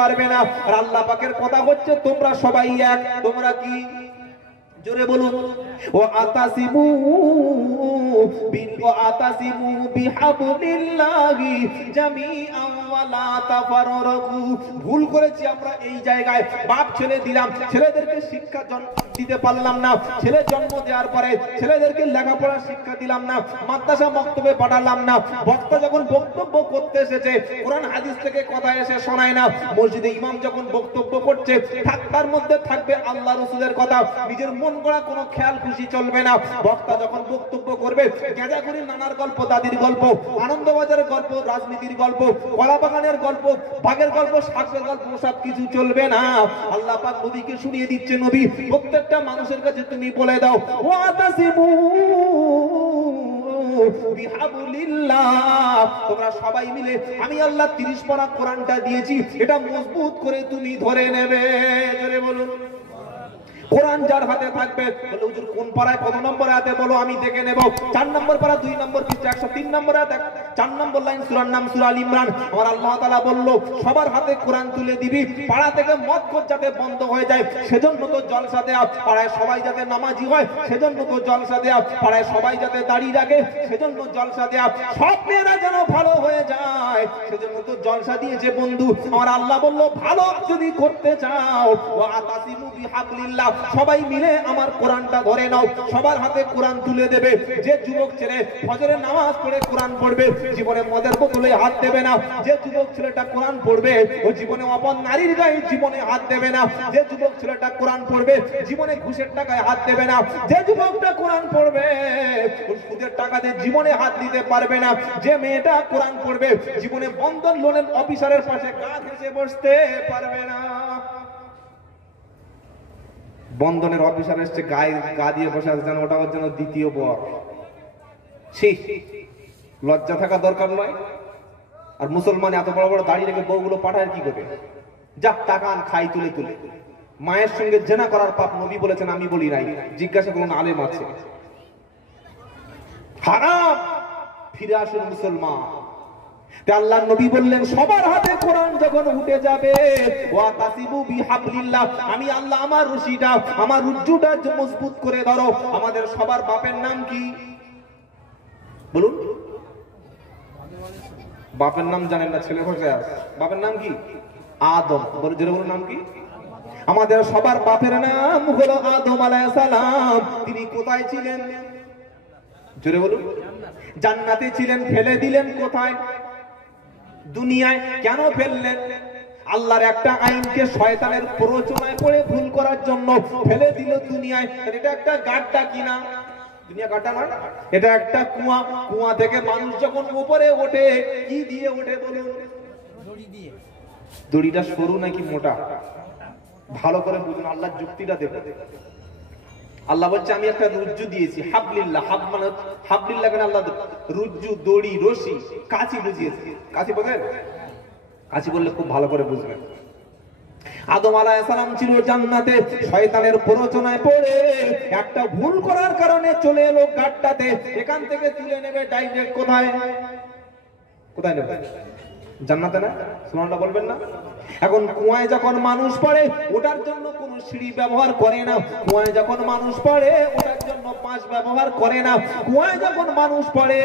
পারবে না। আর আল্লাহ পাকের কথা হচ্ছে তোমরা সবাই এক। তোমরা কি? জোরে বলুন। ও আতাসিমু বিহাবলিল্লাহি জামিআন ওয়া লা তাফাররাকু। ভুল করেছি আমরা এই জায়গায়, বাপ ছেলে দিলাম, ছেলেদেরকে শিক্ষা দিতে পারলাম না, ছেলে জন্ম দেওয়ার পরে ছেলেদেরকে লেখাপড়া শিক্ষা দিলাম না, মাদ্রাসা মক্তবে পাঠালাম না। বক্তা যখন বক্তব্য করতে এসেছে কোরআন হাদিস থেকে কথা এসে শোনায় না। মসজিদে ইমাম যখন বক্তব্য করছে তার মধ্যে থাকবে আল্লাহ রাসূলের কথা, নিজের মন গড়া কোনো খেয়াল খুশি চলবে না। বক্তা যখন বক্তব্য করবে গেজাগুড়ির নানার গল্প, দাদির গল্প, আনন্দবাজারের গল্প, রাজনীতির গল্প, কলাবাগানের গল্প, বাঘের গল্প, শাকের গল্প, সব কিছু চলবে না। আল্লাহ পাক নবীকে শুনিয়ে দিচ্ছে, নবী প্রত্যেকটা মানুষের কাছে তুমি বলে দাও ওয়াতাসিমু বিহাবলিল্লাহ, তোমরা সবাই মিলে আমি আল্লাহ 30 পারা কোরআনটা দিয়েছি, এটা মজবুত করে তুমি ধরে নেবে। জোরে বলুন। কোরআন যার হাতে থাকবে, বলে হুজুর কোন পারায় কত নম্বর আয়াতে বলো, আমি দেখে নেব। 4 নম্বর পারা 2 নম্বর পৃষ্ঠা 103 নম্বর আয়াত 4 নম্বর লাইন, সূরার নাম সূরা আল ইমরান। আমার আল্লাহ তাআলা বলল সবার হাতে কোরআন তুলে দিবি, পাড়া থেকে মদ খোর যাতে বন্ধ হয়ে যায় সেজন্য তো জলসা দেয়া, পাড়ায় সবাই যাতে নামাজি হয় সেজন্য তো জলসা দেয়া, পাড়ায় সবাই যাতে দাড়ি রাখে সেজন্য জলসা দেয়া, সব মেয়েরা যেন ভালো হয়ে যায় সেজন্য তো জলসা দিয়েছে বন্ধু। আমার আল্লাহ বলল ভালো যদি করতে চাও ওয়া আতাসিমু বিহাবলিল্লাহ, সবাই মিলে আমার কোরআনটা ধরে নাও। সবার হাতে কোরআন তুলে দেবে। যে যুবক ছেলে ফজরের নামাজ পড়ে কোরআন পড়বে জীবনে মদের বোতলে হাত দেবে না। যে যুবক ছেলেটা কোরআন পড়বে ও জীবনে অপর নারীর গায়ে জীবনে হাত দেবে না। যে যুবক ছেলেটা কোরআন পড়বে জীবনে ঘুষের টাকায় হাত দেবে না। যে যুবকটা কোরআন পড়বে ও সুদের টাকাতে জীবনে হাত দিতে পারবে না। যে মেয়েটা কোরআন পড়বে জীবনে বন্ধন লোনের অফিসারের পাশে গা ঘেঁষে বসতে পারবে না। বন্ধনের অফিসার এসছে গায়ে গা দিয়ে বসে আছে, যেন ওটা ওর জন্য দ্বিতীয় বর। সেই লজ্জা থাকা দরকার নয়? আর মুসলমান এত বড় বড় দাড়ি রেখে বউগুলো পাঠায় কি করবে? যা টাকা আন খাই তুলে তুলে। মায়ের সঙ্গে জেনা করার পাপ নবী বলেছেন, আমি বলি নাই, জিজ্ঞাসা করুন আলেম আছে। হারাম। ফিরে আসুন মুসলমান। আল্লাহর নবী বললেন সবার হাতে কোরআন যখন উঠে যাবে ওয়াতাসিবু বিহাবলিল্লাহ, আমি আল্লাহ আমার রশিটা, আমার রুজ্জুটা মজবুত করে ধরো। আমাদের সবার বাপের নাম কি বলুন? বাপের নাম জানেন না? ছেলে বসে আছে, বাপের নাম কি? আদম। বলে জোরে বলুন নাম কি? আমাদের সবার বাপের নাম হলো আদম আলাইহিস সালাম। তিনি কোথায় ছিলেন? জোরে বলুন। জান্নাতে ছিলেন। ফেলে দিলেন কোথায়? দুনিয়ায়। কেন ফেললেন? আল্লাহর একটা আইনকে শয়তানের প্ররোচনায় পড়ে ভুল করার জন্য ফেলে দিল দুনিয়ায়। এটা একটা গাড্ডা কিনা? দুনিয়া গাড্ডা নয়, এটা একটা কুয়া। কুয়া থেকে মানুষ যখন উপরে ওঠে কি দিয়ে ওঠে বলুন? দড়ি দিয়ে। দড়িটা সরু নাকি মোটা? ভালো করে বুঝুন, আল্লাহর যুক্তিটা দেখুন। আল্লাহ বলছে আমি একটা রুজ্জু দিয়েছি, হাবলিল্লাহ। হাব মানে হাবলিল্লাহ কেন? আল্লাহ রুজ্জু, দড়ি, রশি, কাঁচি বুঝিয়েছে। কাঁচি বোঝেন? কাঁচি বললে খুব ভালো করে বুঝবেন। আদম আলাইহিস সালাম ছিল জান্নাতে, শয়তানের প্ররোচনায় পড়ে একটা ভুল করার কারণে চলে এলো গাড্ডাতে। এখান থেকে তুলে নেবে ডাইরেক্ট কোথায়? কোথায় নেবে? জান্নাতে না? সুবহানাল্লাহ বলবেন না? এখন কুয়ায় যখন মানুষ পড়ে ওটার জন্য কোনো সিঁড়ি ব্যবহার করে না। কুয়ায় যখন মানুষ পড়ে ওটার জন্য পাঁচ ব্যবহার করে না। কুয়ায় যখন মানুষ পড়ে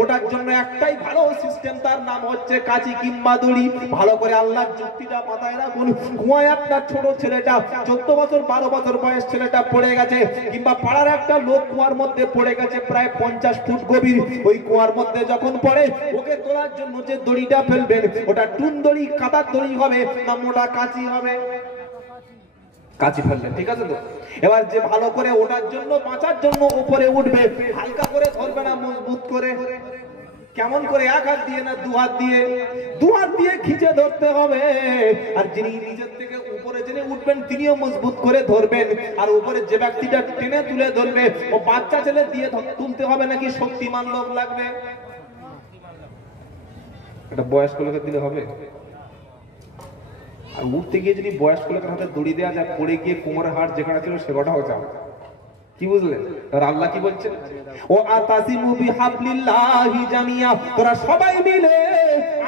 ওটার জন্য একটাই ভালো সিস্টেম, তার নাম হচ্ছে কাঁচি কিংবা দড়ি। ভালো করে আল্লাহর যুক্তিটা মাথায় রাখুন। কুয়ায় একটা ছোট ছেলেটা 14 বছর 12 বছর বয়স ছেলেটা পড়ে গেছে, কিংবা পাড়ার একটা লোক কুয়ার মধ্যে পড়ে গেছে প্রায় 50 ফুট গভীর। ওই কুয়ার মধ্যে যখন পড়ে ওকে তোলার জন্য যে দড়িটা ফেলবেন ওটা টুন দড়ি, কাঁটার দড়ি হবে না মোটা কাঁচি হবে? কাঁচি ফেললেন, ঠিক আছে তো? এবার যে ভালো করে ওঠার জন্য, বাঁচার জন্য উপরে উঠবে, হালকা করে ধরবে না, মজবুত করে। কেমন করে? এক হাত দিয়ে না দু হাত দিয়ে? দু হাত দিয়ে খিচে ধরতে হবে। আর যিনি নিজের থেকে উপরে জেনে উঠবেন তিনিও মজবুত করে ধরবেন। আর উপরে যে ব্যক্তিটা টেনে তুলে ধরবে ও বাচ্চা ছেলে দিয়ে তুলতে হবে নাকি শক্তিমান লোক লাগবে? এটা বয়স্ক লোকের দিলে হবে? আর উঠতে গিয়ে যদি বয়স্ক লোকের হাতে দড়ি দেওয়া যায়, পড়ে গিয়ে কোমরের হাড় যেখানে ছিল সেটাও যাবে। কি বুঝলেন? আর আল্লাহ কি বলছেন? ও আতাসিমু বিহাবলিল্লাহি জামিয়া, তোরা সবাই মিলে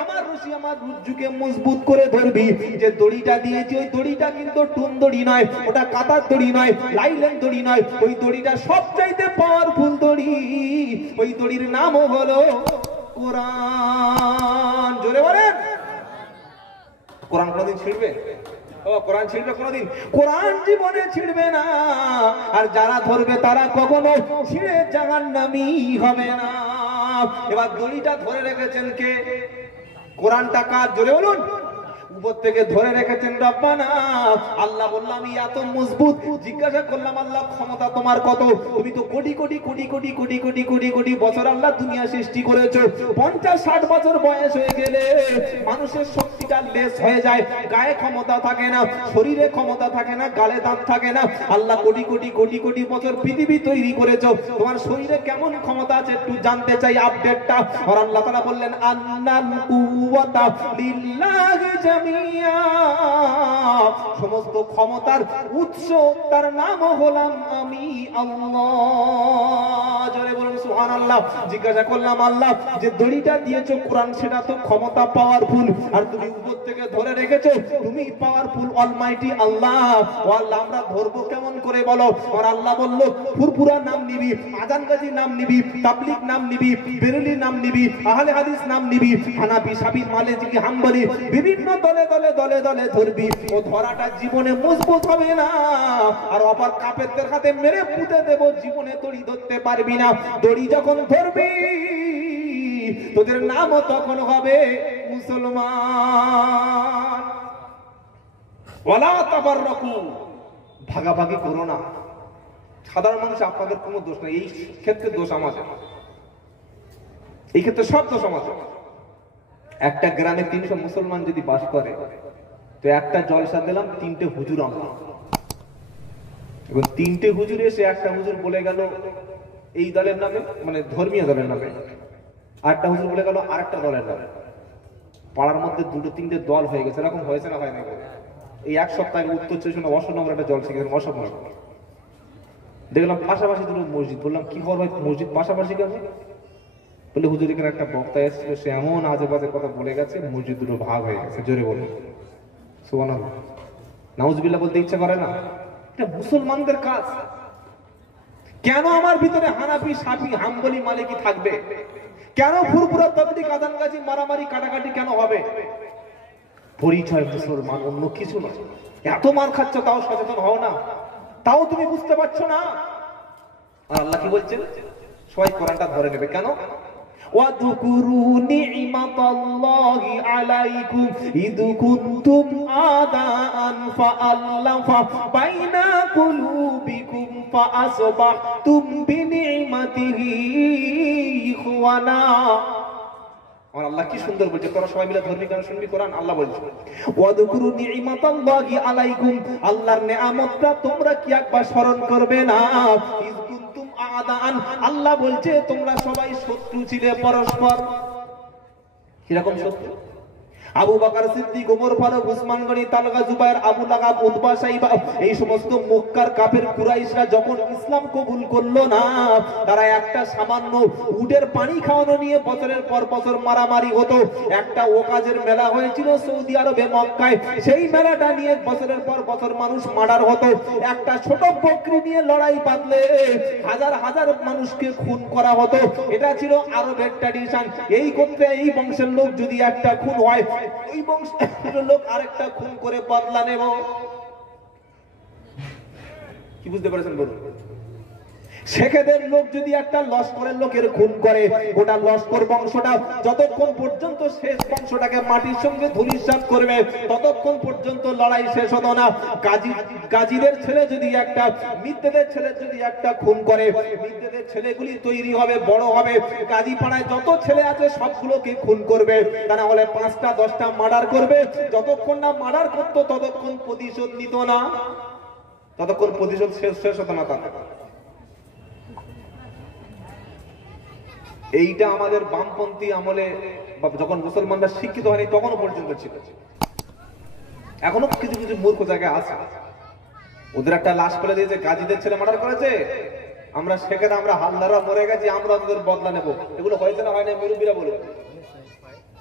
আমার রশি আমার রুজ্জুকে মজবুত করে ধরবি। যে দড়িটা দিয়েছি ওই দড়িটা কিন্তু টুন দড়ি নয়, ওটা কাতার দড়ি নয়, লাইলেন দড়ি নয়, ওই দড়িটা সবচাইতে পাওয়ারফুল দড়ি। ওই দড়ির নামও হলো কোরআন। জোরে বলেন, কোরআন কোনদিন ছিড়বে? ও কোরআন ছিড়বে কোনদিন? কোরআন জীবনে ছিড়বে না। আর যারা ধরবে তারা কখনো ছিঁড়ে জাহান্নামী হবে না। এবার দড়িটা ধরে রেখেছেন কে? কোরআনটা কার? জোরে বলুন। উপর থেকে ধরে রেখেছেন রব্বানা। আল্লাহ বললাম এত মজবুত। জিজ্ঞাসা করলাম আল্লাহ ক্ষমতা তোমার কত? তুমি তো কোটি কোটি কোটি কোটি কোটি কোটি কোটি কোটি বছর আল্লাহ দুনিয়া সৃষ্টি করেছো। 50-60 বছর বয়স হয়ে গেলে মানুষের শক্তিটা লেস হয়ে যায়, গায়ে ক্ষমতা থাকে না, শরীরে ক্ষমতা থাকে না, গালে দাঁত থাকে না। আল্লাহ কোটি কোটি কোটি কোটি বছর পৃথিবী তৈরি করেছো, তোমার শরীরে কেমন ক্ষমতা আছে একটু জানতে চাই আপডেটটা। আর আল্লাহ তাআলা বললেন আন্নাল কুওয়াতা লিল্লাহি জামিয়া। সমস্ত ক্ষমতার উৎস তার নাম হলাম আমি আল্লাহ। জোরে বলুন সুবহানাল্লাহ। জিজ্ঞাসা করলাম আল্লাহ যে দড়িটা দিয়েছো কোরআন সেটা তো ক্ষমতা পাওয়ারফুল, আর তুমি উপর থেকে ধরে রেখেছো তুমি পাওয়ারফুল অলমাইটি আল্লাহ। ও আল্লাহ আমরা ধরবো কেমন করে বলো? আর আল্লাহ বলল ফুরফুরা নাম নিবি, আজান গাজী নাম নিবি, তাবলীগ নাম নিবি, বেরেলি নাম নিবি, আহলে হাদিস নাম নিবি, হানাফি, শাফি, মালিকি, হাম্বলি, বিভিন্ন দলে দলে দলে দলে ধরবি। ও ধরাটা জীবনে মজবুত হবে না। আর অপর কাফেরদের হাতে মেরে পুঁতে দেব, জীবনে দড়ি ধরতে পারবি না। দড়ি যখন ধরবি তোদের নামও তখন হবে মুসলমান। ওয়ালা তাফাররাকু, ভাগাভাগি করো না। সাধারণ মানুষ আপনাদের কোনো দোষ নাই, এই ক্ষেত্রে দোষ আমাদের, এই ক্ষেত্রে সব দোষ আমাদের। একটা গ্রামে 300 মুসলমান যদি বাস করে তো একটা জলসা দিলাম 3টে হুজুর আমরা। এখন 3টে হুজুর এসে একটা হুজুর বলে গেল এই দলের নামে, মানে ধর্মীয় দলের নামে, আরেকটা হুজুর বলে গেল আরেকটা দলের নামে। পাড়ার মধ্যে 2-3টে দল হয়ে গেছে। এরকম হয়েছে না হয় না? এই এক সপ্তাহ আগে উত্তর 24 অসম্ভব একটা জলসা গেছে, অসম্ভব। দেখলাম পাশাপাশি দুটো মসজিদ। বললাম কি খবর ভাই, মসজিদ পাশাপাশি কেন? বলে হুজুর এখানে একটা বক্তা এসেছিল, সে এমন আজে বাজে কথা বলে গেছে, মসজিদ দুটো ভাগ হয়ে গেছে। জোরে বলুন সুবহানাল্লাহ। নাউজুবিল্লাহ বলতে ইচ্ছা করে না? এটা মুসলমানদের কাজ। কেন আমার ভিতরে হানাফি, শাফি, হাম্বলি, মালিকি থাকবে? কেন ফুরফুরা, তাবলীগ, আজান গাজী, মারামারি, কাটাকাটি কেন হবে? পরিচয় মুসলমান, অন্য কিছু নয়। এত মার খাচ্ছ তাও সচেতন হও না, তাও তুমি বুঝতে পারছো না। আর আল্লাহ কি বলছেন? সবাই কোরআনটা ধরে নেবে। কেন? وَاذْكُرُوا نِعْمَةَ اللَّهِ عَلَيْكُمْ إِذْ كُنْتُمْ أَعْدَاءً فَأَلَّفَ بَيْنَ قُلُوبِكُمْ فَأَصْبَحْتُمْ بِنِعْمَتِهِ إِخْوَانًا। আর আল্লাহ কি সুন্দর বলছে, তোরা সবাই মিলে ধর্মী গান শুনবি কোরআন। আল্লাহ বলছে ওয়াদকুরু নি'মাতাল্লাহি আলাইকুম, আল্লাহর নিয়ামতটা তোমরা কি একবার স্মরণ করবে না? ইয কুনতুম আদান, আল্লাহ বলছে তোমরা সবাই শত্রু ছিলে পরস্পর। কিরকম শত্রু? আবু বকর সিদ্দিক, ওমর ফারুক, উসমান গনি, তালহা, জুবায়ের, আবু লাহাব, উতবা, সাইবা, এই সমস্ত মক্কার কাফের কুরাইশরা যখন ইসলাম কবুল করলো না, তারা একটা সামান্য উটের পানি খাওয়ানো নিয়ে বছরের পর বছর মারামারি হতো। একটা ওকাজের মেলা হয়েছিল সৌদি আরবে মক্কায়, সেই মেলাটা নিয়ে বছরের পর বছর মানুষ মার্ডার হতো। একটা ছোট বকরি নিয়ে লড়াই বাঁধলে হাজার হাজার মানুষকে খুন করা হতো। এটা ছিল আরবের ট্র্যাডিশন। এই গোত্রে, এই বংশের লোক যদি একটা খুন হয়, ওই বংশের লোক আরেকটা খুন করে বদলা নেব। কি বুঝতে পারছেন বলুন? শেখেদের লোক যদি একটা লস্করের লোকের খুন করে, গোটা লস্কর বংশটা যতক্ষণ পর্যন্ত শেষ বংশটাকে মাটির সঙ্গে ধূলিসাৎ করবে ততক্ষণ পর্যন্ত লড়াই শেষ হতো না। গাজীদের ছেলে যদি একটা, মিদ্দেদের ছেলে যদি একটা খুন করে, মিদ্দেদের ছেলেগুলি তৈরি হবে, বড় হবে, গাজী পাড়ায় যত ছেলে আছে সবগুলোকে খুন করবে। তা না হলে 5টা-10টা মার্ডার করবে। যতক্ষণ না মার্ডার করতো ততক্ষণ প্রতিশোধ নিত না, ততক্ষণ প্রতিশোধ শেষ হতো না। তাদের এইটা আমাদের বামপন্থী আমলে, যখন মুসলমানরা শিক্ষিত হয়নি তখনও পর্যন্ত ছিল। এখনো কিছু কিছু মূর্খ জায়গায় আছে। ওদের একটা লাশ ফেলে দিয়েছে, গাজীদের ছেলে মার্ডার করেছে, আমরা সেখানে আমরা হালদাররা মরে গেছি, আমরা ওদের বদলা নেব। এগুলো হয়েছে না হয় না? মুরব্বীরা বলে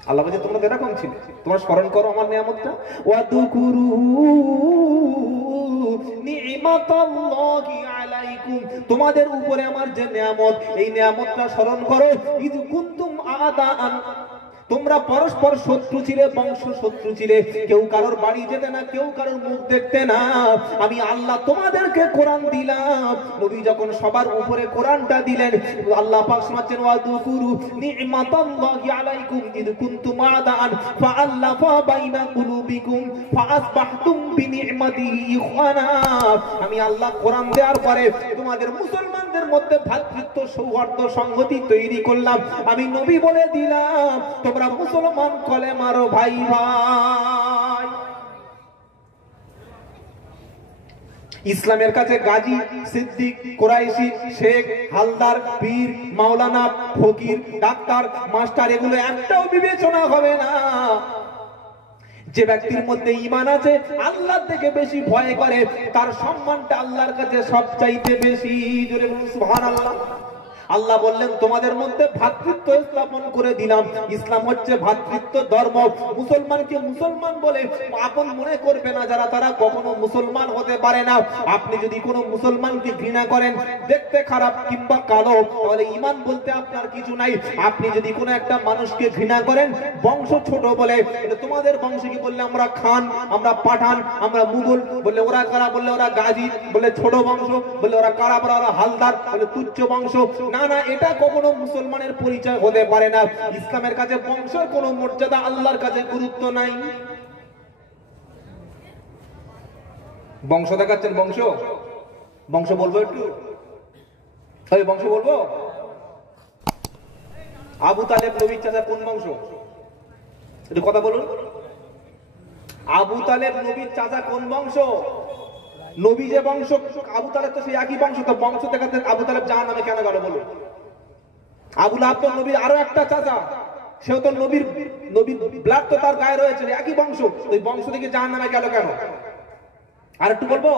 আল্লাহ বলছে তোমরা এরকম ছিলে, তোমরা স্মরণ করো আমার নিয়ামতটা। ওয়াদকুরু নি'মাতাল্লাহি আলাইকুম, তোমাদের উপরে আমার যে নিয়ামত, এই নিয়ামতটা স্মরণ করো। ইয কুনতুম আদাআন, তোমরা পরস্পর শত্রু ছিলে, বংশ শত্রু ছিলে, কেউ কারোর বাড়ি যেতে না, কেউ কারোর মুখ দেখতে না। আমি আল্লাহ তোমাদেরকে কোরআন দিলাম। নবী যখন সবার উপরে কোরআনটা দিলেন, আল্লাহ পাক শোনাচ্ছেন ওয়াদকুরু নি'মাতাল্লাহি আলাইকুম ইয কুনতুম আদাআন ফাআল্লাফা বাইনা কুলুবিকুম ফাআসবাহতুম বিনি'মাতিহি ইখওয়ানা। আমি আল্লাহ কোরআন দেওয়ার পরে তোমাদের মুসলমানদের মধ্যে ভ্রাতৃত্ব, সৌহার্দ্য, সংহতি তৈরি করলাম। আমি নবী বলে দিলাম তোমরা মুসলমান কলেমারো ভাই ভাই। ইসলামের কাছে গাজী, সিদ্দিক, কুরাইশি, শেখ, হালদার, পীর, মাওলানা, ফকির, ডাক্তার, মাস্টার এগুলো একটাও বিবেচনা হবে না। যে ব্যক্তির মধ্যে ঈমান আছে, আল্লাহ থেকে বেশি ভয় করে, তার সম্মানটা আল্লাহর কাছে সবচাইতে বেশি। জোরে বলুন সুবহানাল্লাহ। আল্লাহ বললেন তোমাদের মধ্যে ভ্রাতৃত্ব স্থাপন করে দিলাম। ইসলাম হচ্ছে ভ্রাতৃত্ব ধর্ম। মুসলমানকে মুসলমান বলে আপন মনে করবে না যারা, তারা কখনো মুসলমান হতে পারে না। আপনি যদি কোনো মুসলমানকে ঘৃণা করেন, দেখতে খারাপ কিংবা কালো, তাহলে ঈমান বলতে আপনার কিছু নাই। আপনি যদি কোনো একটা মানুষকে ঘৃণা করেন, বংশ ছোট বলে, তোমাদের বংশ কি বললে আমরা খান, আমরা পাঠান, আমরা মুঘল, বললে ওরা কারা, বললে ওরা গাজী, বললে ছোট বংশ, বললে ওরা কারা, ওরা হালদার, বলে তুচ্ছ বংশ। না না, এটা কখনো মুসলমানের পরিচয় হতে পারে না। ইসলামের কাছে বংশের কোনো মর্যাদা, আল্লাহর কাছে গুরুত্ব নাই। বংশ দেখাচ্ছেন, বংশ বংশ বলবো একটু, ওই বংশ বলবো। আবু তালেব নবীর চাচা কোন বংশ? একটু কথা বলুন। আবু তালেব নবীর চাচা কোন বংশ? নবী যে বংশ, আবু তালেব তো সেই একই বংশ। তো বংশ দেখাতে আবু তালেব জাহান্নামে কেন গেল বলুন? আবু লাহাব তো নবীর আরো একটা চাচা, সেও তো নবীর ব্লাড তো তার গায়ে রয়েছে, একই বংশ। ওই বংশ থেকে জাহান্নামে গেল কেন? আর একটু বলবো,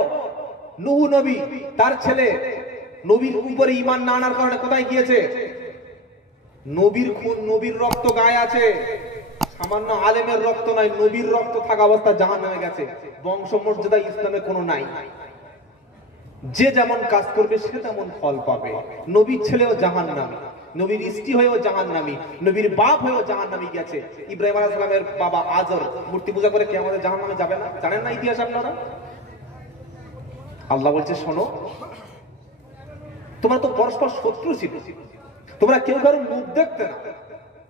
নূহ নবী, তার ছেলে নবীর উপরে ঈমান না আনার কারণে কোথায় গিয়েছে? নবীর খুন, নবীর রক্ত গায়ে আছে, সামান্য আলেমের রক্ত নাই, নবীর রক্ত থাকা অবস্থা জাহান্নামে গেছে। বংশ মর্যাদা ইসলামে কোনো নাই। যে যেমন কাজ করবে সে তেমন ফল পাবে। নবীর ছেলেও জাহান্নামী, নবীর স্ত্রী হয়েও জাহান্নামী, নবীর বাপ হয়েও জাহান্নামী গেছে। ইব্রাহিম আলাইহিস সালামের বাবা আজর মূর্তি পূজা করে কে আমাদের জাহান্নামে যাবে না? জানেন না ইতিহাস আপনারা? আল্লাহ বলছে শোনো, তোমরা তো পরস্পর শত্রু ছিল, তোমরা কেউ কারোর মুখ দেখতে না,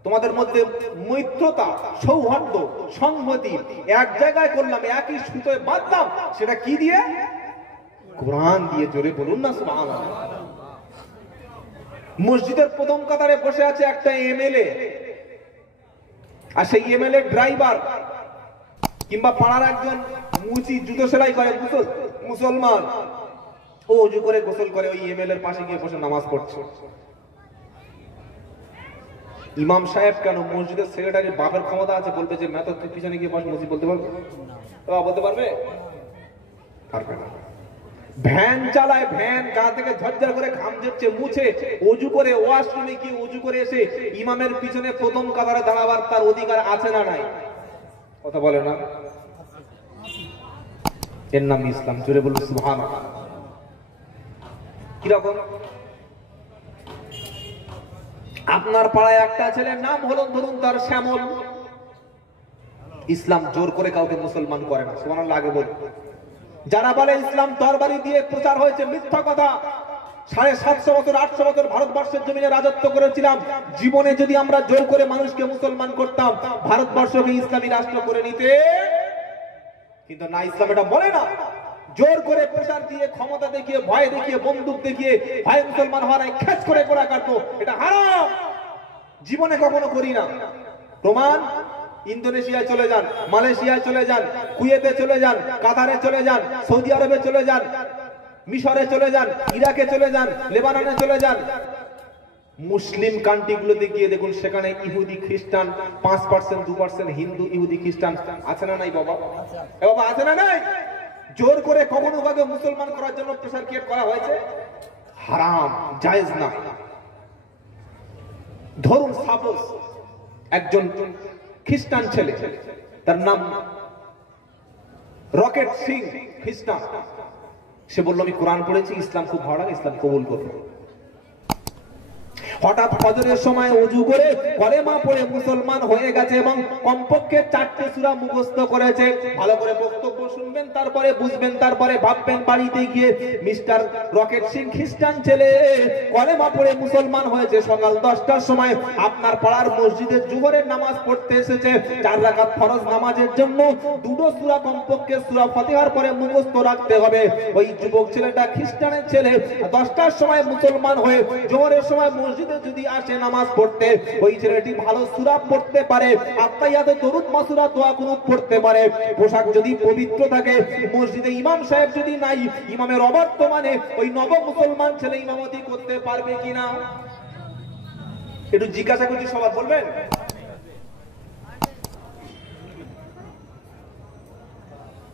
তোমাদের মধ্যে মৈত্রতা, সৌহার্দ্য, সংহতি এক জায়গায় করলাম, একই সুতোয় বাঁধলাম। সেটা কি দিয়ে? কোরআন দিয়ে। জোরে বলুন না সুবহানাল্লাহ। মসজিদের প্রথম কাতারে বসে আছে একটা এমএলএ, আর সেই এমএলএ ড্রাইভার কিংবা পাড়ার একজন মুচি, জুতো সেলাই করে মুসলমান, ও ওযু করে গোসল করে ওই এমএলএ এর পাশে গিয়ে বসে নামাজ পড়ছে। ইমাম সাহেব কেন, মসজিদের সেক্রেটারি বাপের ক্ষমতা আছে, বলবে যে মেতো তুই পিছনে গিয়ে বস, মসজিদ বলতে পারবে? বলতে পারবে? পারবে না। ভ্যান চালায়, ভ্যান গা থেকে ঝরঝর করে ঘাম ঝরছে, মুছে ওযু করে ওয়াশরুমে গিয়ে ওযু করে এসে ইমামের পিছনে প্রথম কাতারে দাঁড়াবার তার অধিকার আছে না নাই? কথা বলে না? এর নাম ইসলাম। জোরে বলুন সুবহানাল্লাহ। কিরকম? আপনার পাড়ায় একটা ছেলের নাম হলো ধরুন তার শ্যামল। ইসলাম জোর করে কাউকে মুসলমান করে না। সুবহানাল্লাহ। আগে বল, যারা বলে ইসলাম তরবারি দিয়ে প্রচার হয়েছে, মিথ্যা কথা। 750 বছর 800 বছর ভারতবর্ষের জমিনে রাজত্ব করেছিলাম। জীবনে যদি আমরা জোর করে মানুষকে মুসলমান করতাম, ভারতবর্ষকে ইসলামী রাষ্ট্র করে নিতে, কিন্তু না, ইসলাম এটা বলে না। জোর করে প্রচার দিয়ে, ক্ষমতা দেখিয়ে, ভয় দেখিয়ে, বন্দুক দেখিয়ে ভয় মুসলমান হওয়া নাই, খেচ করে গোড়া কাটবো, এটা হারাম। জীবনে কখনো করি না। প্রমাণ, ইন্দোনেশিয়ায় চলে যান, মালয়েশিয়ায় চলে যান, কুয়েতে চলে যান, কাতারে চলে যান, সৌদি আরবে চলে যান, মিশরে চলে যান, ইরাকে চলে যান, লেবাননে চলে যান, মুসলিম কান্ট্রিগুলোতে গিয়ে দেখুন সেখানে ইহুদি খ্রিস্টান 5%, 2% হিন্দু, ইহুদি খ্রিস্টান আছে না নাই বাবা? বাবা আছে না নাই? জোর করে কখনো কাউকে মুসলমান করার জন্য প্রেসার ক্রিয়েট করা হয়েছে? হারাম, জায়েজ না। ধরুন সাপোজ একজন খ্রিস্টান ছেলে, তার নাম রকেট সিং, খ্রিস্টান। সে বলল আমি কোরআন পড়েছি, ইসলাম খুব ভালো লাগে, ইসলাম কবুল করবো। হঠাৎ ফজরের সময় ওযু করে কলেমা পড়ে মুসলমান হয়ে গেছে এবং কমপক্ষে 4টে সূরা মুখস্থ করেছে। ভালো করে বক্তব্য শুনবেন, তারপরে বুঝবেন, তারপরে ভাববেন বাড়িতে গিয়ে মিস্টার রকেট সিং খ্রিস্টান ছেলে কলেমা পড়ে মুসলমান হয়েছে। সকাল 10টার সময় আপনার পাড়ার মসজিদে জোহরের নামাজ পড়তে এসেছে। 4 রাকাত ফরজ নামাজের জন্য 2টো সূরা, কমপক্ষে সূরা ফাতিহার পরে মুখস্থ রাখতে হবে। ওই যুবক ছেলেটা খ্রিস্টানের ছেলে 10টার সময় মুসলমান হয়ে জোহরের সময় মসজিদে যদি আসে নামাজ পড়তে, ওই ছেলেটি ভালো সূরা পড়তে পারে, আত্তাহিয়াত, দরুদ, মাসুরা, দোয়া কুনুত পড়তে পারে। পোশাক যদি পবিত্র থাকে, মসজিদে ইমাম সাহেব যদি নাই, ইমামের অবর্তমানে ওই নব মুসলমান ছেলে ইমামতি করতে পারবে কিনা একটু জিজ্ঞাসা করছি, সবার বলবেন?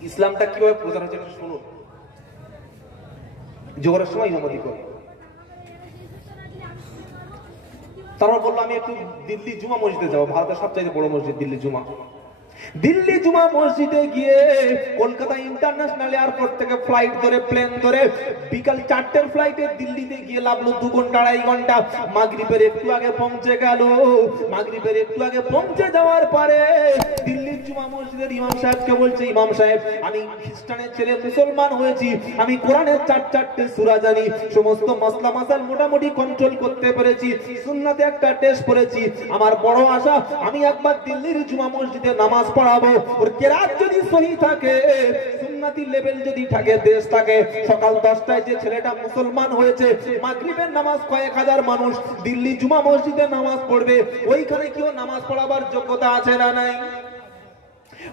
ইসলামটা কিভাবে প্রচার হচ্ছে শুনুন। জোহরের সময় ইমামতি করে, তারপর বললো আমি একটু দিল্লি জুমা মসজিদে যাবো, ভারতের সবচেয়ে বড় মসজিদ দিল্লি জুমা। দিল্লি জুমা মসজিদে গিয়ে কলকাতা ইন্টারন্যাশনাল এয়ারপোর্ট থেকে ফ্লাইট ধরে, প্লেন ধরে বিকাল 4টের ফ্লাইটে দিল্লিতে গিয়ে লাগলো 2 ঘন্টা 2.5 ঘন্টা। মাগরিবের একটু আগে পৌঁছে গেল। মাগরিবের একটু আগে পৌঁছে যাওয়ার পরে দিল্লির জুমা মসজিদের ইমাম সাহেবকে বলছে, ইমাম সাহেব আমি খ্রিস্টানের ছেলে মুসলমান হয়েছি, আমি কোরআনের 4টে সূরা জানি, সমস্ত মাসলা মাসাল মোটামুটি কন্ট্রোল করতে পেরেছি, সুন্নাতে একটা টেস্ট করেছি, আমার বড় আশা আমি একবার দিল্লির জুমা মসজিদে নামাজ পড়াবো। ওর কেরাত যদি সহি থাকে, সুন্নতি লেভেল যদি থাকে, দেশ থাকে, সকাল 10টায় যে ছেলেটা মুসলমান হয়েছে, মাগরিবের নামাজ কয়েক হাজার মানুষ দিল্লি জুমা মসজিদে নামাজ পড়বে, ওইখানে কেউ নামাজ পড়াবার যোগ্যতা আছে না নাই?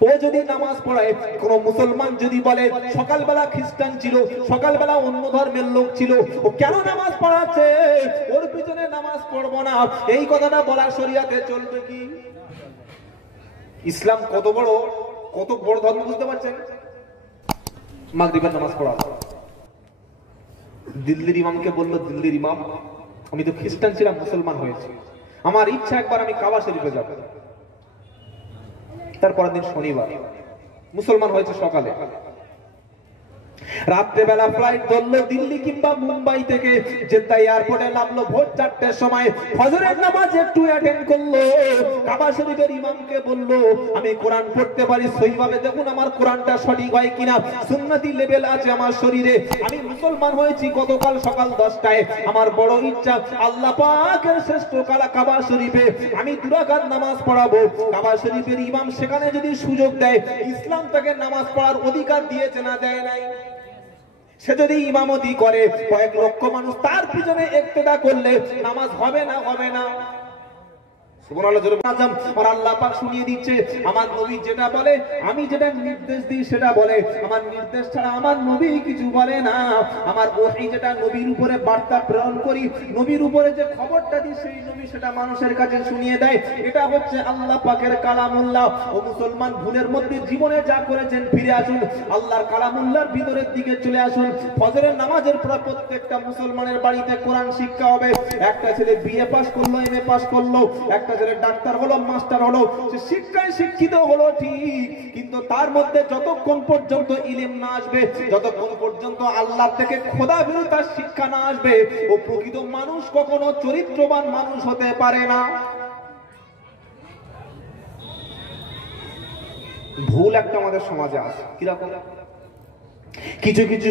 ও যদি নামাজ পড়ায়, কোন মুসলমান যদি বলে সকালবেলা খ্রিস্টান ছিল, সকালবেলা অন্য ধর্মের লোক ছিল, ও কেন নামাজ পড়াচ্ছে, ওর পিছনে নামাজ পড়বো না, এই কথাটা বলা শরিয়াতে চলবে কি? ইসলাম কত বড় ধর্ম বুঝতে পারছেন? মাগরিবের নামাজ পড়া। দিল্লির ইমামকে বলল, দিল্লির ইমাম আমি তো খ্রিস্টান ছিলাম, মুসলমান হয়েছি, আমার ইচ্ছা একবার আমি কাবা শরীফে যাব। তারপরের দিন শনিবার, মুসলমান হয়েছে সকালে, রাত্রেবেলা ফ্লাইট ধরলো দিল্লি কিংবা মুম্বাই থেকে, জেদ্দা এয়ারপোর্টে নামলো ভোর 4টের সময়, ফজরের নামাজ একটু অ্যাটেন্ড করলো, কাবা শরীফের ইমামকে বললো আমি কোরআন পড়তে পারি সহিভাবে, দেখুন আমার কোরআনটা সঠিক হয় কিনা, সুন্নতি লেভেল আছে আমার শরীরে, আমি মুসলমান হয়েছি গতকাল সকাল 10টায়, আমার বড় ইচ্ছা আল্লাহ পাকের শ্রেষ্ঠ কাবা শরীফে আমি 2 রাকাত নামাজ পড়াবো। কাবা শরীফের ইমাম সেখানে যদি সুযোগ দেয়, ইসলাম তাকে নামাজ পড়ার অধিকার দিয়েছে না দেয় নাই? সে যদি ইমামতি করে, কয়েক লক্ষ মানুষ তার পিছনে ইক্তেদা করলে নামাজ হবে না? হবে না? সুবহানাল্লাহ জোরে আযাম। আর আল্লাহ পাক শুনিয়ে দিচ্ছে, আমার নবী যেটা বলে, আমি যেটা নির্দেশ দিই সেটা বলে, আমার নির্দেশ ছাড়া আমার নবী কিছু বলে না। আমার ওহী যেটা নবীর উপরে বার্তা প্রেরণ করি, নবীর উপরে যে খবরটা দিই, সেই নবী সেটা মানুষের কাছে শুনিয়ে দেয়। এটা হচ্ছে আল্লাহ পাকের কালামুল্লাহ। ও মুসলমান, ভুলের মধ্যে জীবনে যা করেছেন ফিরে আসুন, আল্লাহর কালামুল্লাহর ভিতরের দিকে চলে আসুন। ফজরের নামাজের পর প্রত্যেকটা মুসলমানের বাড়িতে কোরআন শিক্ষা হবে। একটা ছেলে বিএ পাস করলো, এমএ পাস করলো, একটা ডাক্তার হলো, মাস্টার হলো, সে শিক্ষায় শিক্ষিত হলো ঠিক, কিন্তু তার মধ্যে যতক্ষণ পর্যন্ত ইলম না আসবে, যতক্ষণ পর্যন্ত আল্লাহ থেকে খোদা বিরুদ্ধে শিক্ষা না আসবে, ও প্রকৃত মানুষ কখনো চরিত্রবান মানুষ হতে পারে না। ভুল একটা আমাদের সমাজে আছে, কিরকম? কিছু কিছু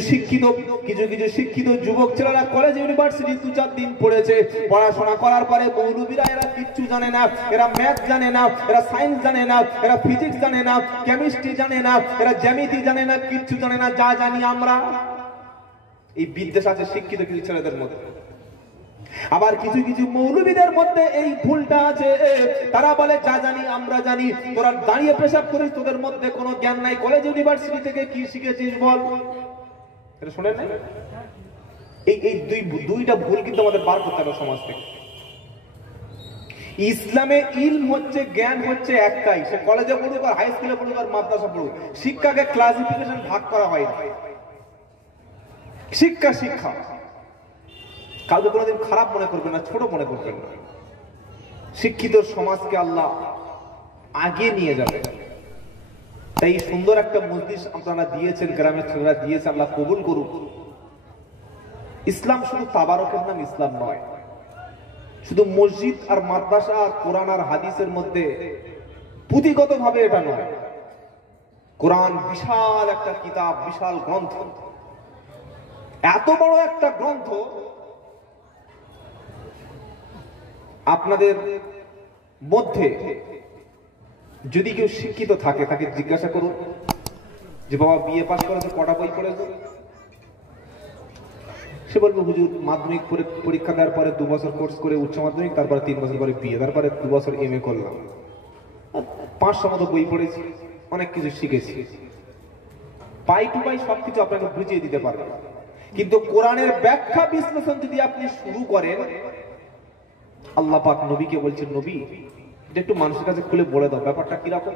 শিক্ষিত যুবক ছেলেরা কলেজ ইউনিভার্সিটি 2-4 দিন পড়েছে, পড়াশোনা করার পরে মৌলবীরা এরা কিচ্ছু জানে না, এরা ম্যাথ জানে না, এরা সায়েন্স জানে না, এরা ফিজিক্স জানে না, কেমিস্ট্রি জানে না, এরা জ্যামিতি জানে না, কিচ্ছু জানে না, যা জানি আমরা। এই বিদ্বেষ আছে শিক্ষিত কিছু ছেলেদের মধ্যে। আবার কিছু কিছু মৌলবীদের মধ্যে এই ভুলটা আছে, তারা বলে যা জানি আমরা জানি, তোরা দাঁড়িয়ে পেশাব করিস, তোদের মধ্যে কোনো জ্ঞান নাই, কলেজ ইউনিভার্সিটি থেকে কি শিখেছিস বল। এটা শুনেন না? এই দুইটা ভুল কিন্তু আমাদের বার করতে হবে সমাজ থেকে। ইসলামে ইলম হচ্ছে, জ্ঞান হচ্ছে একটাই, সে কলেজে পড়ুক আর হাই স্কুলে পড়ুক আর মাদ্রাসা পড়ুক, শিক্ষাকে ক্লাসিফিকেশন ভাগ করা হয় না। শিক্ষা কাউকে কোনোদিন খারাপ মনে করবেন না, ছোট মনে করবেন না। শিক্ষিত সমাজকে আল্লাহ আগে নিয়ে যাবে। তাই সুন্দর একটা মজলিস আপনারা দিয়েছেন, গ্রামের ছেলেরা দিয়েছে, আল্লাহ কবুল করুন। ইসলাম শুধু তাবারকের নাম ইসলাম নয়, শুধু মসজিদ আর মাদ্রাসা আর কোরআন আর হাদিসের মধ্যে পুঁথিগত ভাবে এটা নয়। কোরআন বিশাল একটা কিতাব, বিশাল গ্রন্থ, এত বড় একটা গ্রন্থ। আপনাদের মধ্যে যদি কেউ শিক্ষিত থাকে তাকে জিজ্ঞাসা করুন যে বাবা বিএ পাস করেছে, কটা বই পড়েছে? সে বলবে হুজুর মাধ্যমিক পরীক্ষা দেওয়ার পরে 2 বছর কোর্স করে উচ্চ মাধ্যমিক, তারপরে 3 বছর পরে বিএ, তারপরে 2 বছর এমএ করলাম, 500 মতো বই পড়েছি, অনেক কিছু শিখেছি। পাই টু পাই সবকিছু আপনাকে বুঝিয়ে দিতে পারবে, কিন্তু কোরআনের ব্যাখ্যা বিশ্লেষণ যদি আপনি শুরু করেন, আল্লাহ পাক নবীকে বলছেন, নবী এটা একটু মানুষের কাছে খুলে বলে দাও ব্যাপারটা কিরকম।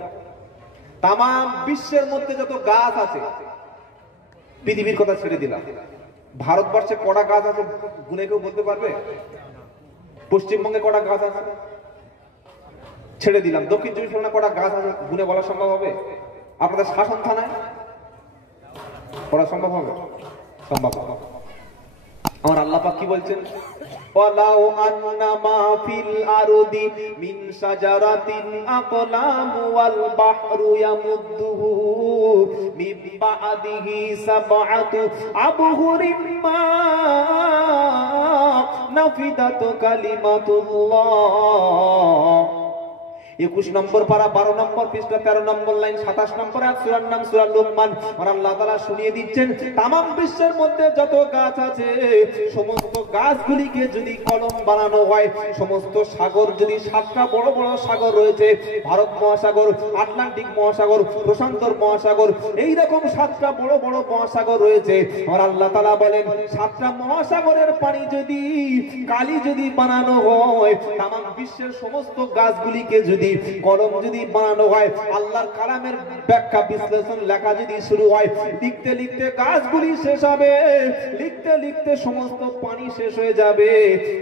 তাম বিশ্বের মধ্যে যত গাছ আছে, পৃথিবীর কথা ছেড়ে দিলাম, ভারতবর্ষে কটা গাছ আছে গুনে কেউ বলতে পারবে? পশ্চিমবঙ্গে কটা গাছ আছে ছেড়ে দিলাম, দক্ষিণ 24 পরগনা কটা গাছ আছে গুনে বলা সম্ভব হবে? আপনাদের শাসন থানায় পড়া সম্ভব হবে? সম্ভব হবে। আমার আল্লাহ পাক কি বলছেন? ওয়ালাউ আন্নামা ফিল আরদি মিন শাজারাতিন আকলামু ওয়াল বাহরু ইয়ামুদ্দুহু মিন বা'দিহি সাবআতু আবহুরিম মা নাফিদাত কালিমাতুল্লাহ। 21 নম্বর পারা 12 নম্বর পৃষ্ঠা 13 নম্বর লাইন 27 নম্বর আয়াত, সূরার নাম সূরা লুকমান। আর আল্লাহ তাআলা শুনিয়ে দিচ্ছেন तमाम বিশ্বের মধ্যে যত গাছ আছে সমস্ত গাছগুলিকে যদি কলম বানানো হয়, সমস্ত সাগর যদি 7টা বড় বড় সাগর রয়েছে, ভারত মহাসাগর, আটলান্টিক মহাসাগর, প্রশান্ত মহাসাগর, এই রকম 7টা বড় বড় মহাসাগর রয়েছে। আর আল্লাহ তাআলা বলেন 7টা মহাসাগরের পানি যদি কালি যদি বানানো হয়, तमाम বিশ্বের সমস্ত গাছগুলিকে যদি কলম যদি বানানো হয়, আল্লাহর কালামের ব্যাখ্যা বিশ্লেষণ লেখা যদি শুরু হয়, লিখতে লিখতে গাছগুলি শেষ হবে, লিখতে লিখতে সমস্ত পানি শেষ হয়ে যাবে,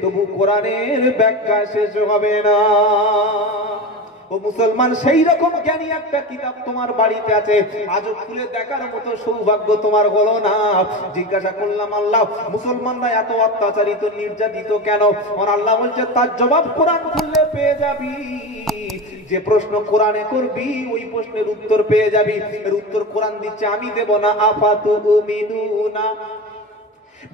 তবু কোরআনের ব্যাখ্যা শেষ হবে না। ও মুসলমান, সেই রকম জ্ঞানী একটা কিতাব তোমার বাড়িতে আছে, আজও খুলে দেখার মতো সৌভাগ্য তোমার হলো না। জিজ্ঞাসা করলাম আল্লাহ, মুসলমানরা এত অত্যাচারিত নির্যাতিত কেন? আর আল্লাহ বলছে তার জবাব কোরআন খুললে পেয়ে যাবি। যে প্রশ্ন কোরআনে করবি ওই প্রশ্নের উত্তর পেয়ে যাবি। এর উত্তর কোরআন দিচ্ছে, আমি দেব না। আফাতুমিনুনা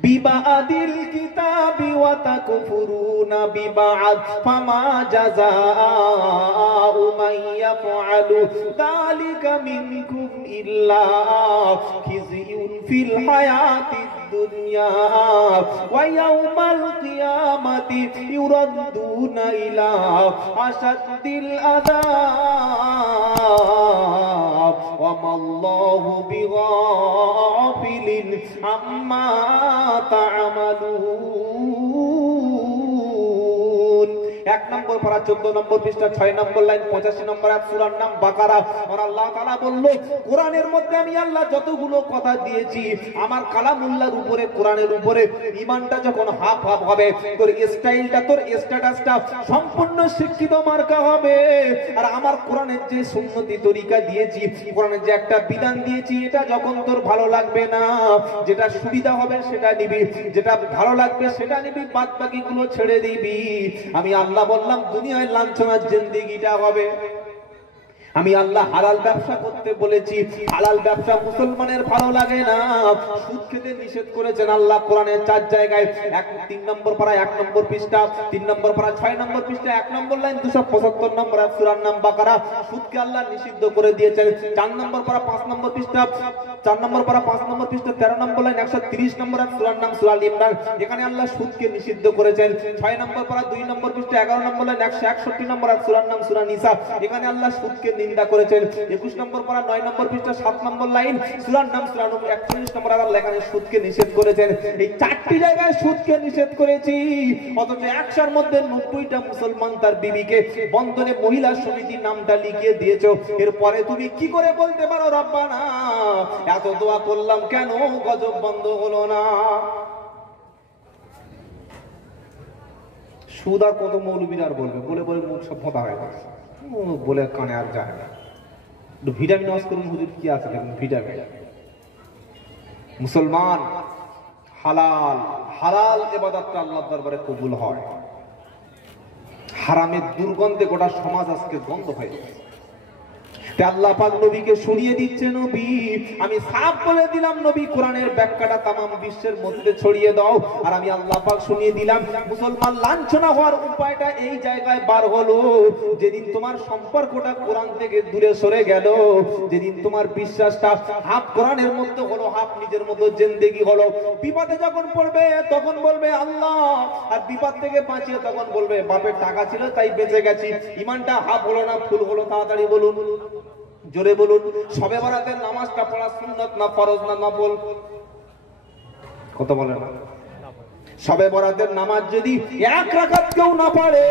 বিবাদিল কিতাবি ওয়া তাকফুরুনা বিবাদ ফামা জাযাউ মান ইয়াফআলু যালিকা মিনকুম ইল্লা খিজিয়ুন ফিল হায়াতিদ দুনিয়া ওয়া ইয়াউমাল কিয়ামাতি ইউরাদ্দুনা ইলা আশাদ্দিল আযাব ওয়া মাল্লাহু বিগাফিলিন আম্মা তা'মালুন। 1 নম্বর পারা 14 নম্বর পৃষ্ঠা 6 নম্বর লাইন 85 নম্বর আয়াত, সূরার নাম বাকারা। আর আল্লাহ তাআলা বলল, কোরআনের মধ্যে আমি আল্লাহ যতগুলো কথা দিয়েছি আমার কালামুল্লাহর উপরে, কোরআনের উপরে ঈমানটা যখন হাফ হাফ হবে, তোর স্টাইলটা, তোর স্ট্যাটাসটা সম্পূর্ণ শিক্ষিত মার্কা হবে। আর আমার কোরআনের যে সুন্নতি তরিকা দিয়েছি, কোরআনের যে একটা বিধান দিয়েছি, এটা যখন তোর ভালো লাগবে না, যেটা সুবিধা হবে সেটা নিবি, যেটা ভালো লাগবে সেটা নিবি, বাদ বাকিগুলো ছেড়ে দিবি। আমি আল্লাহ বললাম দুনিয়ায় লাঞ্ছনার জিন্দেগিটা হবে। আমি আল্লাহ হালাল ব্যবসা করতে বলেছি, হালাল ব্যবসা মুসলমানের ভালো লাগে না, সুদ খেতে নিষেধ করেছেন আল্লাহ কোরআনের 4 জায়গায়। 3 নম্বর পারা 1 নম্বর পৃষ্ঠা, 3 নম্বর পারা 6 নম্বর পৃষ্ঠা 1 নম্বর লাইন 275 নম্বর আয়াত, সূরার নাম বাকারা। সুদকে আল্লাহ নিষিদ্ধ করে দিয়েছেন। 4 নম্বর পারা 5 নম্বর পৃষ্ঠা, 4 নম্বর পারা 5 নম্বর পৃষ্ঠা 13 নম্বর লাইন 130 নম্বর আয়াত, সূরার নাম সূরা আল ইমরান। এখানে আল্লাহ সুদকে নিষিদ্ধ করেছেন। 6 নম্বর পারা 2 নম্বর পৃষ্ঠা 11 নম্বর লাইন 161 নম্বর আয়াত, সূরার নাম সূরা নিসা। এখানে আল্লাহ সুদকে নিন্দা করেছেন। 21 নম্বর পারা 9 নম্বর পৃষ্ঠা 7 নম্বর লাইন, সূরার নাম সূরা নূর 41 নম্বর আয়াত, এখানে সুদকে নিষেধ করেছেন। এই 4টি জায়গায় সুদকে নিষেধ করেছি, অথচ 100-র মধ্যে 90টা মুসলমান তার বিবিকে বন্ধনে মহিলা সমিতির নামটা লিখিয়ে দিয়েছো। এরপরে তুমি কি করে বলতে পারো রব্বানা এত দোয়া করলাম কেন গজব বন্ধ হলো না? সুদ আর কত মৌলবীরা আর বলবে, বলে বলে মুখ সব ফোঁতা হয়ে গেছে। বলে কানে আর যায় না। একটু ভিটামিন ওয়াশ করুন হুজুর, কি আছে দেখুন ভিটামিন। মুসলমান হালাল হালাল ইবাদতটা আল্লাহর দরবারে কবুল হয়। হারামের দুর্গন্ধে গোটা সমাজ আজকে বন্ধ হয়ে গেছে। আল্লাহ পাক নবীকে শুনিয়ে দিচ্ছে, নবী আমি সাফ বলে দিলাম, নবী কোরআনের ব্যাখ্যাটা তামাম বিশ্বের মধ্যে ছড়িয়ে দাও। আর আমি আল্লাহ পাক শুনিয়ে দিলাম, মুসলমান লাঞ্ছনা হওয়ার উপায়টা এই জায়গায় বার হলো, যেদিন তোমার সম্পর্কটা কোরআন থেকে দূরে সরে গেল, যেদিন তোমার বিশ্বাসটা হাফ কোরআনের মধ্যে হলো, হাফ নিজের মতো জিন্দেগি হলো। বিপদে যখন পড়বে তখন বলবে আল্লাহ, আর বিপদ থেকে বাঁচিয়ে তখন বলবে বাপের টাকা ছিল তাই বেঁচে গেছি। ইমানটা হাফ হলো না ফুল হলো? তাড়াতাড়ি বলুন, জোরে বলুন। শবে বরাতের নামাজটা পড়া সুন্নাত না ফরজ না নফল? কত বলেন? শবে বরাতের নামাজ যদি এক রাকাত কেউ না পড়ে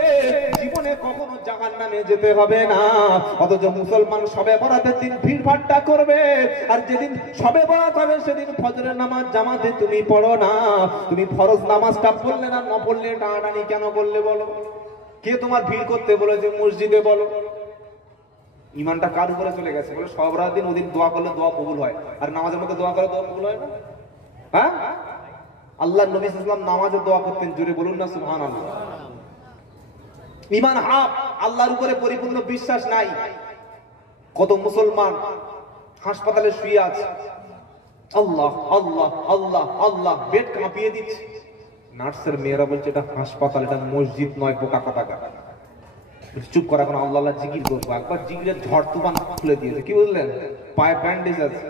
জীবনে কখনো জাহান্নামে যেতে হবে না। অথচ মুসলমান শবে বরাতের দিন ভিড়ভাট্টা করবে, আর যেদিন শবে বরাত হবে সেদিন ফজরের নামাজ জামাতে তুমি পড়ো না। তুমি ফরজ নামাজটা পড়লে না, নফলে টানাটানি কেন করলে বলো? কে তোমার ভিড় করতে বলেছে মসজিদে বলো? ইমানটা কার উপরে চলে গেছে? বলে সব রাত দিন ওদিন দোয়া করলে দোয়া কবুল হয়, আর নামাজের মধ্যে দোয়া করলে দোয়া কবুল হয় না? হ্যাঁ, আল্লাহ নবী সাল্লাল্লাহু আলাইহি ওয়াসাল্লাম নামাজে দোয়া করতেন, জোরে বলুন না সুবহানাল্লাহ। ইমান হাফ, আল্লাহর উপরে পরিপূর্ণ বিশ্বাস নাই। কত মুসলমান হাসপাতালে শুয়ে আছে, আল্লাহ আল্লাহ আল্লাহ আল্লাহ, বেড কাঁপিয়ে দিচ্ছে। নার্সের মেয়েরা বলছে এটা হাসপাতাল, এটা মসজিদ নয়, বোকা কথা। চুপ করা, এখন আল্লাহ আল্লাহ জিকির করবো। একবার জিকিরের ঝড় তুফান খুলে দিয়েছে, কি বুঝলেন? পায়ে ব্যান্ডেজ আছে,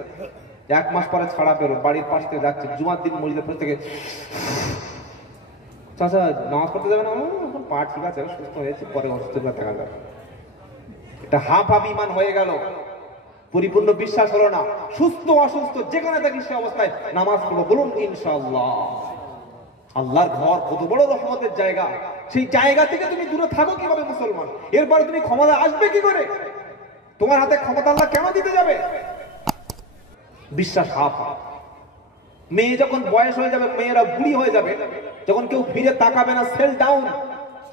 1 মাস পরে ছাড়া পেরো। বাড়ির পাশ থেকে যাচ্ছে, জুমার দিন মসজিদের পাশ থেকে, চাচা নামাজ পড়তে যাবে না? এখন পা ঠিক আছে, সুস্থ হয়েছে, পরে অসুস্থ দেখা যাবে। এটা হাফ হাফ ইমান হয়ে গেল, পরিপূর্ণ বিশ্বাস হলো না। সুস্থ অসুস্থ যেখানে থাকি সে অবস্থায় নামাজ পড়ো, বলুন ইনশাআল্লাহ। আল্লাহর ঘর কত বড় রহমতের জায়গা, সেই জায়গা থেকে তুমি দূরে থাকো কিভাবে মুসলমান? এরপরে তুমি ক্ষমতা আসবে কি করে? তোমার হাতে ক্ষমতা আল্লাহ কেন দিতে যাবে? বিশ্বাস হাফ হাফ। মেয়ে যখন বয়স হয়ে যাবে, মেয়েরা বুড়ি হয়ে যাবে, যখন কেউ ফিরে তাকাবে না, সেল ডাউন,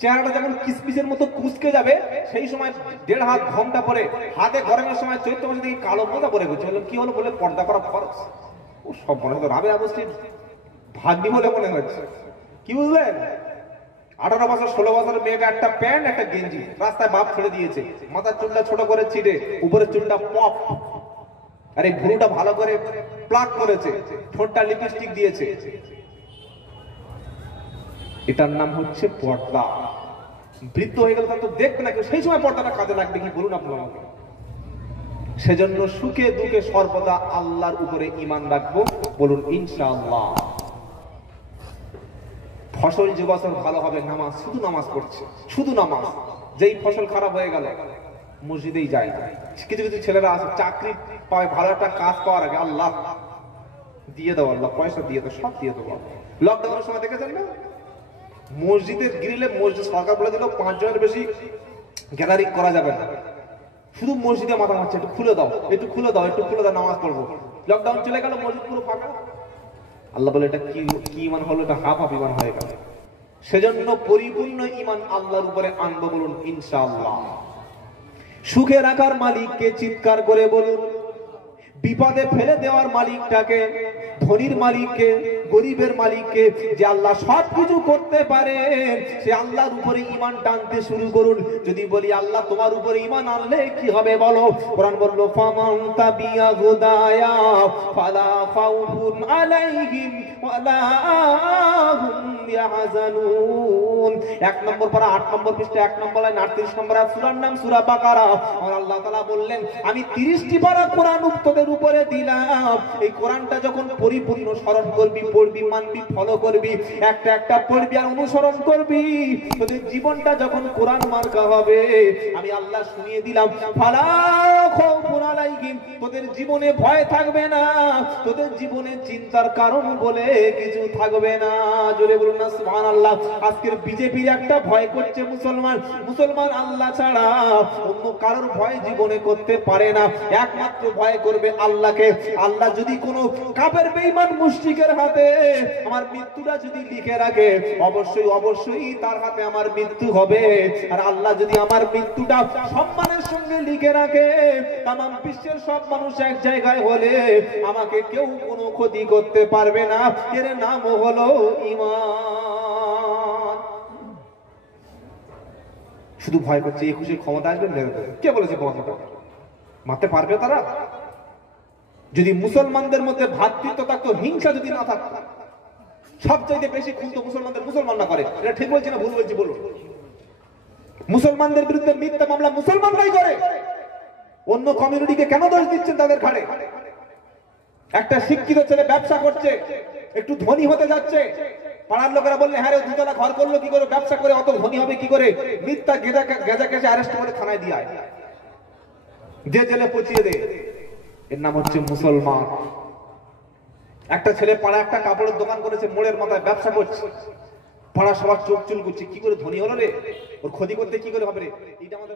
চেহারাটা যখন কিসমিসের মতো কুচকে যাবে, সেই সময় 1.5 হাত ঘোমটা পরে, হাতে গরমের সময় চৈত্র মাসে দেখি কালো মোজা পরে গেছে। কি হলো? বলে পর্দা করা ফরজ। ও সব মনে হতো রাবে অবশ্যই ভাগ্নি বলে মনে হচ্ছে। কি বুঝলেন? 18 বছর 16 বছরের মেয়েটা একটা প্যান্ট একটা গেঞ্জি, রাস্তায় বাপ ছেড়ে দিয়েছে, মাথার চুলটা ছোট করে ছিটে, উপরের চুলটা পপ, আর এই ভুরুটা ভালো করে প্লাক করেছে, ঠোঁটটা লিপস্টিক দিয়েছে। এটার নাম হচ্ছে পর্দা। বৃদ্ধ হয়ে গেল তার তো দেখবে না কেউ, সেই সময় পর্দাটা কাজে লাগবে কি বলুন আপনার? সেজন্য সুখে দুঃখে সর্বদা আল্লাহর উপরে ঈমান রাখবো, বলুন ইনশাআল্লাহ। ফসল যে বছর ভালো হবে, নামাজ, শুধু নামাজ পড়ছে, শুধু নামাজ। যেই ফসল খারাপ হয়ে গেল, মসজিদেই যায় না। কিছু কিছু ছেলেরা আছে, চাকরি পায়, ভালো একটা কাজ পাওয়ার আগে আল্লাহ দিয়ে দাও, আল্লাহ পয়সা দিয়ে দাও, সব দিয়ে দেবো। লকডাউনের সময় দেখেছেন না, মসজিদের গ্রিলে মসজিদ সরকার বলে দিল 5 জনের বেশি গ্যাদারিং করা যাবে না, শুধু মসজিদে মাথা মারছে, একটু খুলে দাও, একটু খুলে দাও, একটু খুলে দাও, নামাজ পড়বো। লকডাউন চলে গেল, মসজিদ পুরো ফাঁকা। আল্লাহ বলে এটা কি ইমান হলো? এটা হাফ হাফ ইমান হয়ে গেল। সেজন্য পরিপূর্ণ ইমান আল্লাহর উপরে আনবো, বলুন ইনশাআল্লাহ। সুখে রাখার মালিককে চিৎকার করে বলুন, বিপদে ফেলে দেওয়ার মালিকটাকে, ধনীর মালিককে, গরিবের মালিককে, যে আল্লাহ সবকিছু করতে পারে, সে আল্লাহর উপরে ঈমান টানতে শুরু করুন। যদি বলি আল্লাহ তোমার উপরে ঈমান আনলে কি হবে বলো? কোরআন বলল ফামান তাবিয়া হুদায়া ফালা খাউফুন আলাইহিম ওয়ালা হুম ইয়াহজানুন। 1 নম্বর পারা 8 নম্বর পৃষ্ঠা 1 নম্বর লাইন 38 নম্বর সূরার নাম সূরা বাকারা। আর আল্লাহ তাআলা বললেন আমি 30টি পারা কোরআন তোদের উপরে দিলাম। এই কোরআনটা যখন পরিপূর্ণ স্মরণ করবি, পড়বি, মানবি, ফলো করবি, একটা একটা পড়বি আর অনুসরণ করবি, তোদের জীবনটা যখন কোরআন মার্কা হবে, আমি আল্লাহ শুনিয়ে দিলাম ফালা খাউফুন আলাইহিম, তোদের জীবনে ভয় থাকবে না, তোদের জীবনে চিন্তার কারণ বলে কিছু থাকবে না। জোরে বলুন না সুবহানাল্লাহ। আজকের বিজেপির একটা ভয় করছে মুসলমান, মুসলমান আল্লাহ ছাড়া অন্য কারোর ভয় জীবনে করতে পারে না, একমাত্র ভয় করবে আল্লাহকে। আল্লাহ যদি কোনো কাফের বেঈমান মুশরিকের হাতে আমার মৃত্যুটা যদি লিখে রাখে অবশ্যই অবশ্যই তার হাতে আমার মৃত্যু হবে। আর আল্লাহ যদি আমার মৃত্যুটা সম্মানের সঙ্গে লিখে রাখে, তামাম বিশ্বের সব মানুষ এক জায়গায় হলে আমাকে কেউ কোনো ক্ষতি করতে পারবে না। এর নাম হলো ঈমান। শুধু ভয় করছে 21-এর ক্ষমতা আসবে মেরে দেবে। কে বলেছে ক্ষমতা মারতে পারবে তারা? যদি মুসলমানদের মধ্যে ভ্রাতৃত্ব থাকতো, হিংসা যদি না থাকতো, সবচাইতে বেশি খুন তো মুসলমানরা করে। এটা ঠিক বলছি না ভুল বলছি বলুন? মুসলমানদের বিরুদ্ধে মিথ্যা মামলা মুসলমানরাই করে। অন্য কমিউনিটিকে কেন দোষ দিচ্ছেন তাদের ঘাড়ে? একটা শিক্ষিত ছেলে ব্যবসা করছে, একটু ধনী হতে যাচ্ছে, পাড়ার লোকেরা বললে হ্যাঁ রে দুতলা ঘর করলো কি করে, ব্যবসা করে অত ধনী হবে কি করে? মিথ্যা গেজা কেসে অ্যারেস্ট করে থানায় দিয়ে আয়, যে জেলে পচিয়ে দে। এর নাম হচ্ছে মুসলমান। একটা ছেলে পাড়া একটা কাপড়ের দোকান করেছে, মোড়ের মাথায় ব্যবসা করছে, পাড়া সবার চোখ চুল করছে, কি করে ধনী হলো রে, ওর ক্ষতি করতে কি করে হবে রে? এটা আমাদের